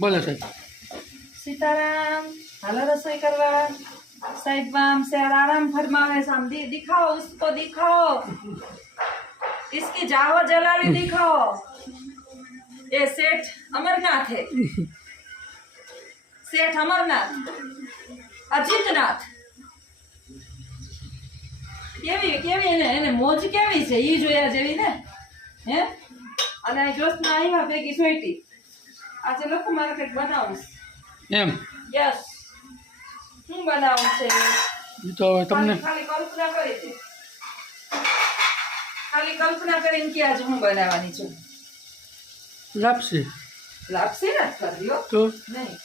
बोलो साहब। सीताराम। हालो रसोई करवा। साहिब माम से आराम फरमावे सामने दिखाओ, उसको दिखाओ, इसकी जावा जलाली दिखाओ। ये सेठ अमरनाथ है, सेठ अमरनाथ अजीतनाथ। કેવી કેવી એને મોજ કેવી છે ઈ જોયા જેવી ને હે। અને આ જોશના આવ્યા ભેગી સોઈટી આજે લોકો મારે કંઈક બનાવું એમ યસ હું બનાવું છે ઈ તો હવે તમને ખાલી કલ્પના કરી છે, ખાલી કલ્પના કરીને કે આજે હું બનાવવાની છું। લાપસી લાપસી નથી કર્યો તો નહીં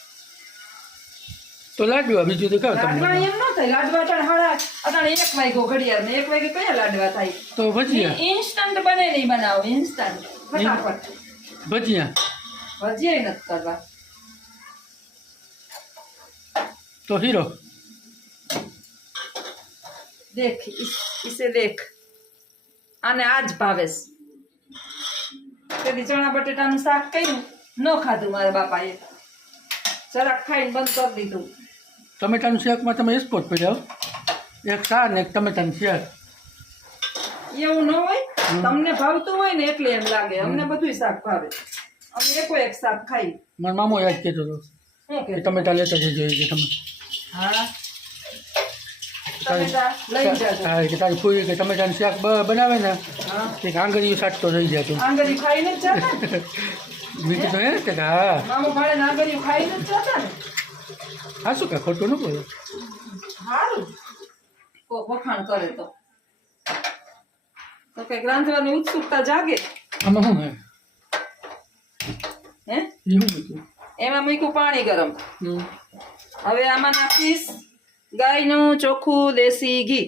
તો લાડવા બીજું તો કાં લાડવા તમને એમ ન થાય। લાડવા અટાણે હળા અટાણે 1 વાગ્યો ઘડિયાળ ને 1 વાગે કયા લાડવા થાય? તો ભજીયા ઇન્સ્ટન્ટ બને નહીં બનાવો, ઇન્સ્ટન્ટ ફટાફટ। ભજીયા ભજીયા નથી કરવા તો હીરો देख इसे देख आने आज भावेश कदी चना बटेटाનું શાક કર્યું ન ખાધું મારા બાપાએ, જરાક ખાઈને બંધ કરી દીધું। ટમેટાનું શાકમાં તમે એસપોટ પડ્યા એક શાક ને એક ટમેટાનું શાક એવું ન હોય, તમને ભાવતું હોય ને એટલે એમ લાગે। અમને બધુંય શાક ભાવે, અમે એક શાક ખાઈ। મારો મામો યાદ કહેતો હતો શું કે કે ટમેટા લેતા જજો કે તમે હા ટમેટા લઈ જાજો। હા કે તારી ફૂઈ કે ટમેટાનું શાક બનાવે ને હા કે આંગળીઓ સાટતો રહી જાય તું આંગળી ખાઈને જ જતા ને મીઠું તો હે કે હા મામો ભાડે આંગળી ખાઈને જ જતા ને। હા શું કે ખોટું ન બોલો સારું કોક વખાણ કરે તો કઈક રાંધવાની ઉત્સુકતા જાગે આમાં શું હે હે। ઈ શું હતું? એમાં મૂક્યું પાણી ગરમ, હમ. હવે આમાં નાખીશ ગાયનું ચોખ્ખું દેશી ઘી।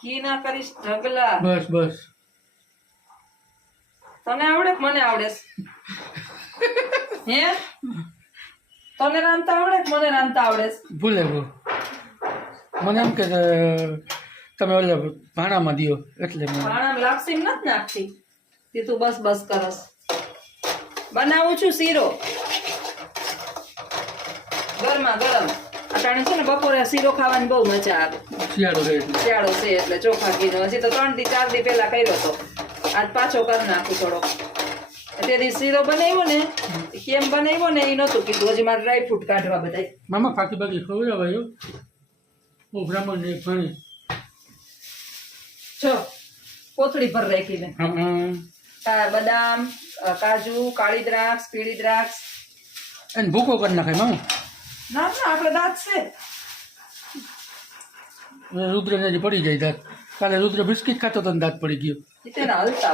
ઘી ના કરીશ ઢગલા। બસ બસ તને આવડે કે મને આવડે હે? તને રાંધતા આવડે કે મને રાંધતા આવડે? ભૂલે બહુ મને એમ કે તમે ઓલા ભાણામાં દિયો એટલે મને ભાણામાં લાપસી નથી નાખતી તે તું બસ બસ કરસ। બનાવું છું શીરો ગરમા ગરમ। અટાણે છે ને બપોરે શીરો ખાવાની બહુ મજા આવે, શિયાળો રહે એટલે શિયાળો છે એટલે ચોખા ઘીનો। હજી તો 3 થી 4 દી પહેલા કર્યો હતો, આજ પાછો કરી નાખું થોડો। તેથી શીરો બનાવ્યો ને કેમ બનાવ્યો ને એ નહોતું કીધું, હજી મારે ડ્રાય ફ્રૂટ કાઢવા બધાય। મામા ફાકી બાકી ખવડાવાયો ઓ બ્રાહ્મણ ને પાણી જો કોથળી ભર રાખી મેં, હા બદામ, કાજુ, કાળી દ્રાક્ષ, પીળી દ્રાક્ષ। એને ભૂકો કરી નાખે મામા ના ના આપણે દાંત છે રુદ્રને જે પડી જાય દાંત કાલે રુદ્ર બિસ્કિટ ખાતો તો ને દાંત પડી ગયો એ તેના હલતા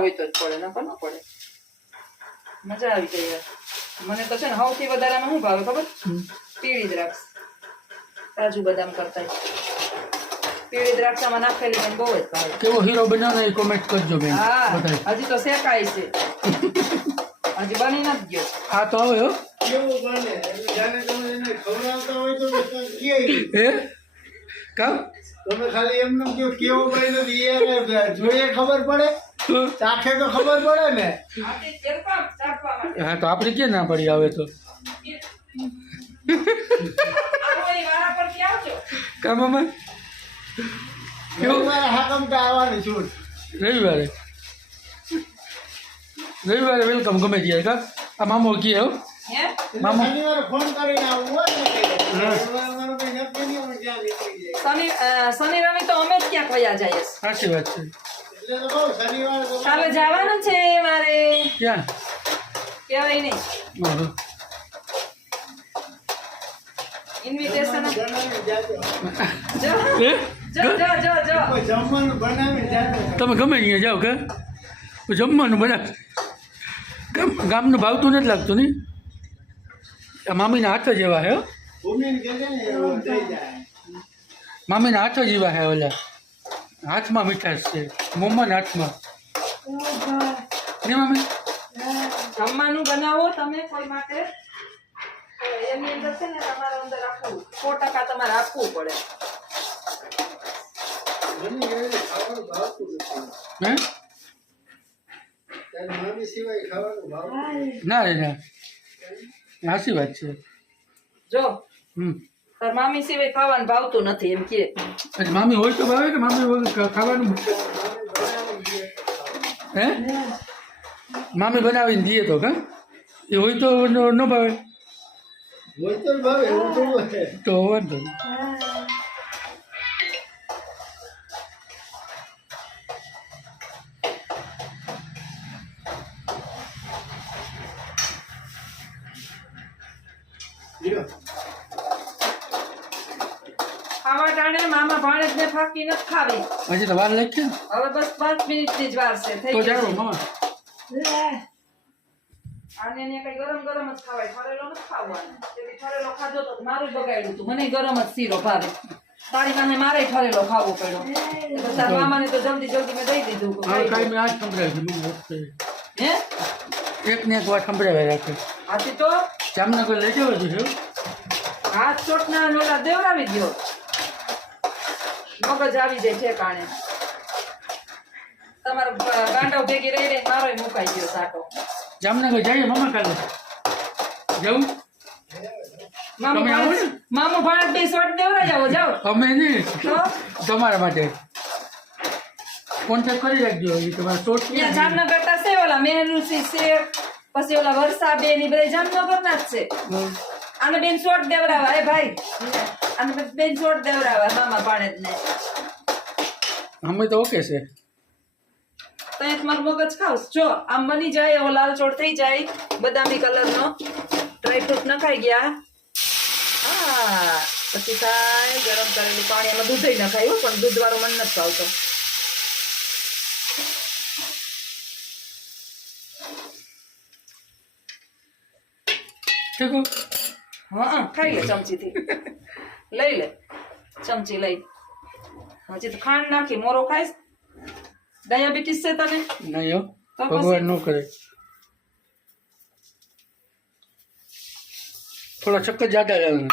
હોય તો જ પડે, ના ન પડે। મજા આવી ગઈ યાર મને તો છે ને સૌથી વધારે આમાં શું ભાવે ખબર? પીળી દ્રાક્ષ, કાજુ બદામ કરતા પીળી દ્રાક્ષ આમાં નાખેલી મને બહુ જ ભાવે। કેવો હીરો બનાવે એ કોમેન્ટ કરજો બેન હા બધાય। હજી તો શેકાય છે, હજી બની નથી ગયો। હા તો આવે હો કેવું બને જાણે તમે એને ખવડાવતા હોય તો કે હે કામ તમે ખાલી એમને કહો કેવો બને તો એ જોઈએ ખબર પડે, ચાખે તો ખબર પડે ને। આથી ફેરફાર ચાખવા માટે હા તો આપણે ક્યાં ના પડી આવે તો આવો એ વાળા પરથી આવજો। કામ મામા રવિવારે હાકમટા આવવાની છૂટ। રવિવારે વેલકમ ગમે ત્યારે કા આ મામો કહે હો હે મામા શનિવારે ફોન કરીને આવવું હોય ને અમારું કઈ નક્કી નહીં હોય ત્યાં નીકળી જાય। શનિ રવિ તો અમે જ ક્યાંક વયા જઈએ। સાચી વાત છે એટલે તો કહું શનિવારે તો કાલે જવાનું છે મારે, ક્યાં કહેવાય નહીં ઓહો. ઇન્વિટેશન બનાવીને જાજો। જો હે? જો જો જો જો કોઈ જમવાનું બનાવીને જાજો। તમે ગમે અહીંયા જાઓ કે જમવાનું બનાવ ગામનું ભાવતું નથી લાગતું નહીં આ મામીના હાથ જ એવા હે હો. ભૂમિને કહેજે ને એવું થઈ જાય। મામીના હાથ જ એવા હે ઓલા હાથમાં મીઠાશ છે મોંમાં હાથમાં ને મામી જમવાનું બનાવો તમે કોઈ માટે એની અંદર છે ને તમારે અંદર આપવું 100% તમારે આપવું પડે। મને એ ખાવાનું ભાવતું નથી। હે ત્યારે મામી સિવાય ખાવાનું ભાવ ના રે ના સાચી વાત છે. જો હમ તાર મામી સિવાય ખાવાનું ભાવતું નથી એમ કે એટલે મામી હોય તો ભાવે કે મામી વગર ખાવાનું હે મામી બનાવીને દઈએ તો કા એ હોય તો ન ભાવે હોય તો ભાવે એવું થોડું હોય. તો વાંધો નહીં. લ્યો. ખાવા ટાણે મામા ભાણેજ ને ફાકી નથી ખાવી. હજી તો વાર લાગશે ને હવે બસ 5 મિનિટની જ વાર છે થઈ તો ગયું જાણો છે. મામા આને ને કઈ ગરમ ગરમ જ ખવાય ઠરેલો નથી ખાવાનો તેથી ઠરેલો ખાધો તો મારું બગાડ્યું તું મને ગરમ જ શીરો ભાવે તારી માને મારે ઠરેલો ખાવો પડ્યો તો તાર મામાને તો જલ્દી જલ્દી મેં દઈ દીધું કે હવે ખાઈ કાંઈ લો. મેં આજ સંભળાય છે મને વખતે હે એક ને એક વાર સંભળાવ્યા રાખે આથી તો જામનગર લઈ જવો જોઈએ હાથ ચોટના લોલા દેવરાવી દ્યો મગજ આવી જાય ઠેકાણે તમારો ગાંડો ભેગી રહી રહી મારોય મુકાઈ ગયો સાટો જામનગર જઈએ મામા કાલે જવું મામો તમે આવો ને? મામો ભાણેજ બે શોટ દેવરાઈ આવો જાઓ અમે નહીં તો તમારા માટે કોન્ટેક્ટ કરી રાખજો એ તમારા શોર્ટ ત્યાં જામનગર તા છે ઓલા મેહરુસિંહ શેખ પછી ઓલા વર્ષાબેન ઈ બધા જામનગર ના જ છે આને બેન શોટ દેવરાવા હે ભાઈ આને બેન શોટ દેવરાવા મામા ભાણેજ ને અમે તો ઓકે છે તો એક મારું મગજ ખાવસ જો આમ બની જાય એવો લાલ ચોળ થઈ જાય બદામી કલરનો ડ્રાયફ્રૂટ નખાઈ ગયા હા પછી થાય ગરમ કરેલું પાણી એમાં દૂધ નખાયું પણ દૂધ વાળું મન નથી ભાવતો ઠીક હો? હા ખાઈ લે ચમચીથી લઈ લે ચમચી લઈ હજી તો ખાંડ નાખી મોરો ખાઈશ ડાયાબિટીસ છે તને નહીં હો તો પછી? ભગવાન ન કરે થોડા ચક્કર જાડા આવે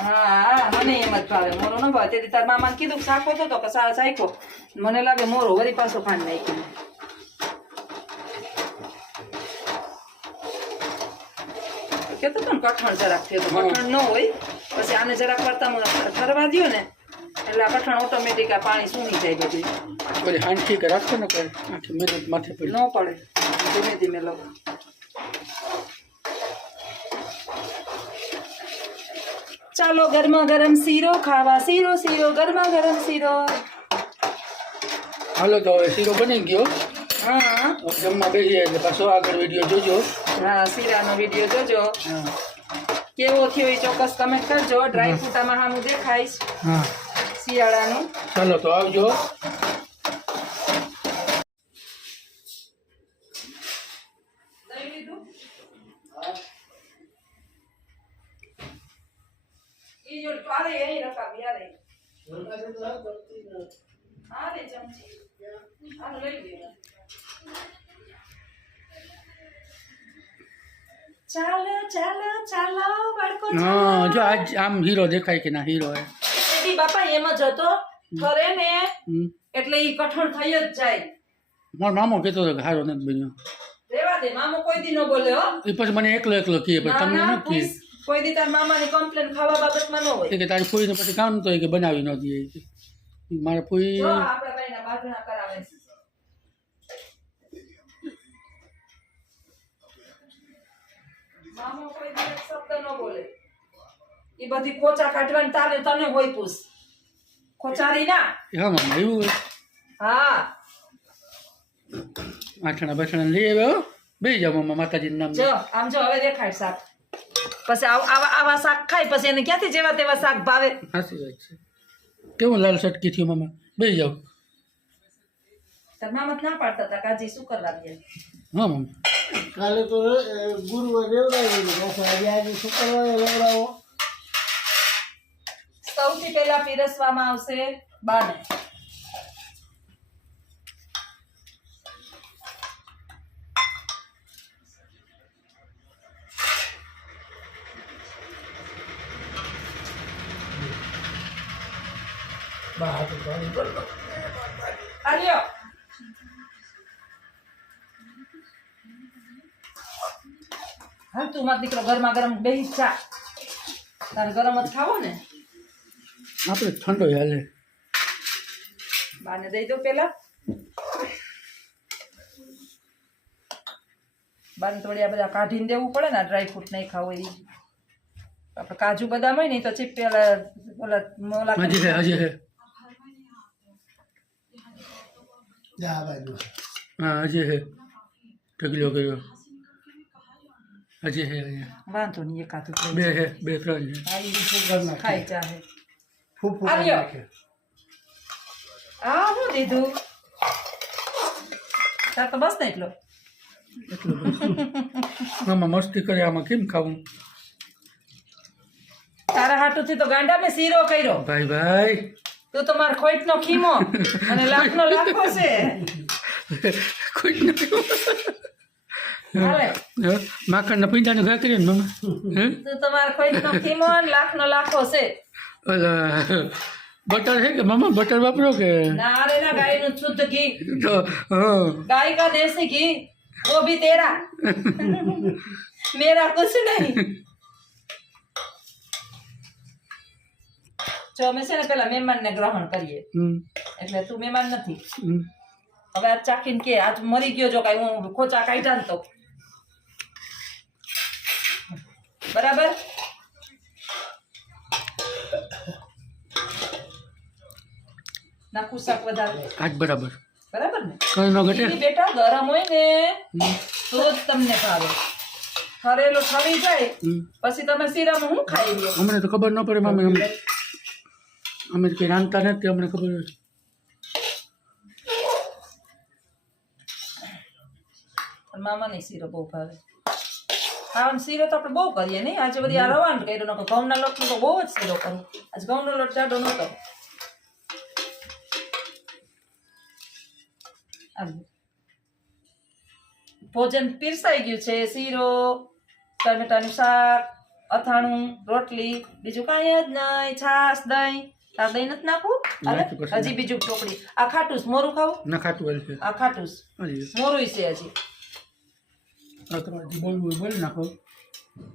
હા મને એમ જ ભાવે મોરો ન ભાવે તેથી તાર મામાને કીધું કે શાકો તો કે સારા સાયકો મને લાગે મોરો વળી પાછો ખાંડ નાખી કેતો તો ને કઠણ જરાક થયો તો કઠણ ન હોય પછી આને જરાક વાર્તામાં ઠરવા દ્યો ને એટલે આ કઠણ ઓટોમેટિક આ પાણી સૂની જાય બધું પછી હાંઠી કે રાખો ને કોઈ આખી મહેનત માથે પડી ન પડે ધીમે ધીમે લો ચાલો ગરમા ગરમ શીરો ખાવા શીરો શીરો ગરમા ગરમ શીરો હાલો તો હવે શીરો બની ગયો હા હવે જમવા બેસીએ એટલે પાછો આગળ વિડીયો જોજો હા શીરાનો વિડીયો જોજો હા કેવો થયો એ ચોક્કસ કમેન્ટ કરજો ડ્રાયફ્રૂટ આમાં સામું દેખાઈશ હા શિયાળાનું ચાલો તો આવજો દહીં લીધું ઈ જો પારે અહીં રખાવી યારે આ રે ચમચી આ લઈ લે ચાલો ચાલો ચાલો બાળકો હા જો આજ આમ હીરો દેખાય કે ના હીરો હે એડી બાપા એમ જ હતો ખરે ને હમ. એટલે ઈ કઠણ થઈ જ જાય મારો મામો કહેતો હતો કે હારો નથી બન્યો રેવા દે મામો કોઈ દી ન બોલે હો એ પછી મને એકલો એકલો કહે પછી ના તમને ના ન કહે કોઈ દી તાર મામાની કમ્પ્લેન ખાવા બાબતમાં ન હોય કે તારી ફૂઈને પછી કામ તો હોય કે બનાવી ન દે કે મારા ફૂઈ જો આપણા ભાઈના બાંધણા કરાવે છે મામો કોઈ દી એક શબ્દ ન બોલે ઈ બધી ખોચા કાઢવાની તારે તને હોય પૂછ ખોચારી ના હા મામા એવું હોય હા આઠણા બેઠણા લઈ આવ્યા હો બેસી જાઓ મામા માતાજીનું નામ જો આમ જો હવે દેખાય શાક પછી આવા શાક ખાય પછી એને ક્યાંથી જેવા તેવા શાક ભાવે સાચી વાત છે કેવું લાલ સટકી થયું મામા બેસી જાઓ તાર મામા ના પાડતા હતા કાજી શું કરવા દે હા મામા કાલે તો ગુરુવાર રેવડાવી પાછા આજે શુક્રવારે રેવડાવો સૌથી પહેલા પીરસવામાં આવશે બાને આલ્યો હાલ તું મારો દીકરો ગરમા ગરમ બેહી ચા તારે ગરમ જ ખાવો ને આપણે ઠંડો હાલે. બાને દઈ દો પેલા બાને થોડી આ બધા કાઢીને દેવું પડે ને ડ્રાય ફ્રૂટ નહીં ખાવું એ આપણે કાજુ બદામ હોય ને તો ચીપ પેલા ઓલા હજી હે જા આ બાજુ હા હજી હે ઢગલો કર્યો હજી હે અહીંયા વાંધો નહીં એકાદું ખાઈ બે હે 2 3 છે. આ ઈ બીજું ખાઈ ચાહે ફૂફૂ આવ્યો. નાખે આ હું દીધું તાર તો બસ ને એટલો એટલું બસ. મામા મસ્તી કરે આમાં કેમ ખાવું? તારા હાટુથી તો ગાંડા મેં શીરો કર્યો ભાઈ ભાઈ તું તો માર ખોઈટનો ખીમો અને લાખનો લાખો છે કોઈ નથી. હાલે માખણના પીંડાને ઘા કરીએ ને મામા. હે તું તો માર ખોઈટનો ખીમો અને લાખનો લાખો છે ઓલા બટર છે કે મામા બટર વાપરો કે ના રે ના ગાયનું શુદ્ધ ઘી તો હા गाय का देसी घी वो भी तेरा मेरा कुछ नहीं જો અમે છે ને પેલા મહેમાનને ગ્રહણ કરીએ એટલે તું મહેમાન નથી હવે આજ ચાખીને કે આજ મરી ગયો જો કાંઈ હું ખોચા કાઢ્યા ને તો બરાબર નાખું શાક વધારે આજ બરાબર બરાબર ને કઈ ન ઘટે. ઈ બેટા ગરમ હોય ને તો જ તમને ભાવે ઠરેલો ઠરી જાય પછી તમે શીરામાં હું ખાઈ લ્યો અમને તો ખબર ન પડે મામી. અમે તો કંઈ રાંધતા નથી અમને ખબર હોય. પણ મામાને શીરો બહુ ભાવે ખાવાનો શીરો તો આપણે બહુ કરીએ નહીં આજે બધી આ રવાનો કર્યો નકો ઘઉંના લોટનો તો બહુ જ શીરો કરું આજે ઘઉંનો લોટ જાડો નહોતો ભોજન પીરસાઈ ગયું છે શીરો ટમેટાનું શાક અથાણું રોટલી બીજું કાંઈ જ નહીં છાશ દહીં તાર દહીં નથી નાખવું હાલે? હજી બીજું ટોકડી આ ખાટુસ મોરું ખાવું ના ખાતું હાલ છે. આ ખાટુસ હજી મોરું છે હજી આ તમારે જે બોલવું હોય બોલી નાખો.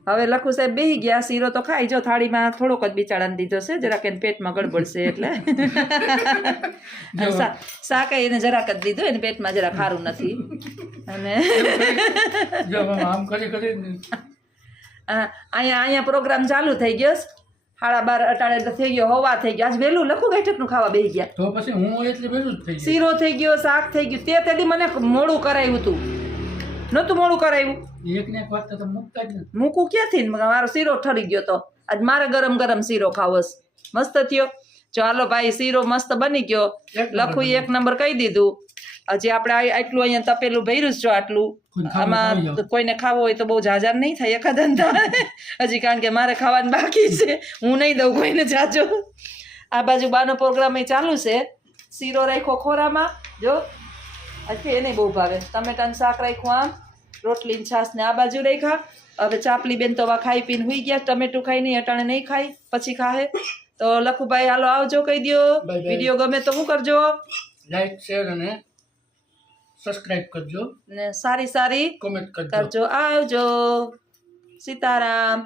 હવે લખુ સાહેબ બેહી ગયા શીરો તો ખાઈ જો થાળીમાં થોડોક જ બિચારાને દીધો છે જરાક એને પેટમાં ગડબડ છે એટલે શાક એને જરાક જ દીધું એને પેટમાં જરાક સારું નથી અને જો મામા આમ કરી કરીને અહીંયા પ્રોગ્રામ ચાલુ થઈ ગયો 12:30 અટાણે થઈ ગયો હવા થઈ ગયો આજ વહેલું લખું ગાંઠકનું ખાવા બેસી ગયા તો પછી હું એટલે વહેલું જ થઈ ગયું. શીરો થઈ ગયો શાક થઈ ગયું તેથી મને મોડું કરાવ્યું હતું નહોતું મોડું કરાવ્યું એક ને એક વાત તો મૂકતા જ નથી. મૂકું ક્યાંથી મારો શીરો ઠરી ગયો તો આજ મારે ગરમ ગરમ શીરો ખાવો છે મસ્ત થયો ચાલો ભાઈ શીરો મસ્ત બની ગયો લખું 1 નંબર કહી દીધું હજી આપણે આટલું અહીંયા તપેલું ભર્યું છે આટલું આમાં કોઈને ખાવો હોય તો બહુ જાજા નહીં થાય એકાદા હજી કારણ કે મારે ખાવાનું બાકી છે હું નહીં દઉં કોઈને જાજો આ બાજુ બાનો પ્રોગ્રામ ચાલુ છે શીરો રાખ્યો ખોરામાં જો આજે એને બહુ ભાવે ટમેટાનું શાક રાખ્યું આમ રોટલી ને છાશ ને આ બાજુ રાખ્યા હવે ચાપલી બેન તો ખાઈ પીને હુઈ ગયા ટમેટું ખાઈ નહીં અટાણે નહીં ખાઈ પછી ખાહે તો લખુભાઈ હાલો આવજો કહી દો વિડીયો ગમે તો શું કરજો લાઈક શેર અને સબસ્ક્રાઇબ કરજો ને સારી કોમેન્ટ કરજો. કરજો આવજો સીતારામ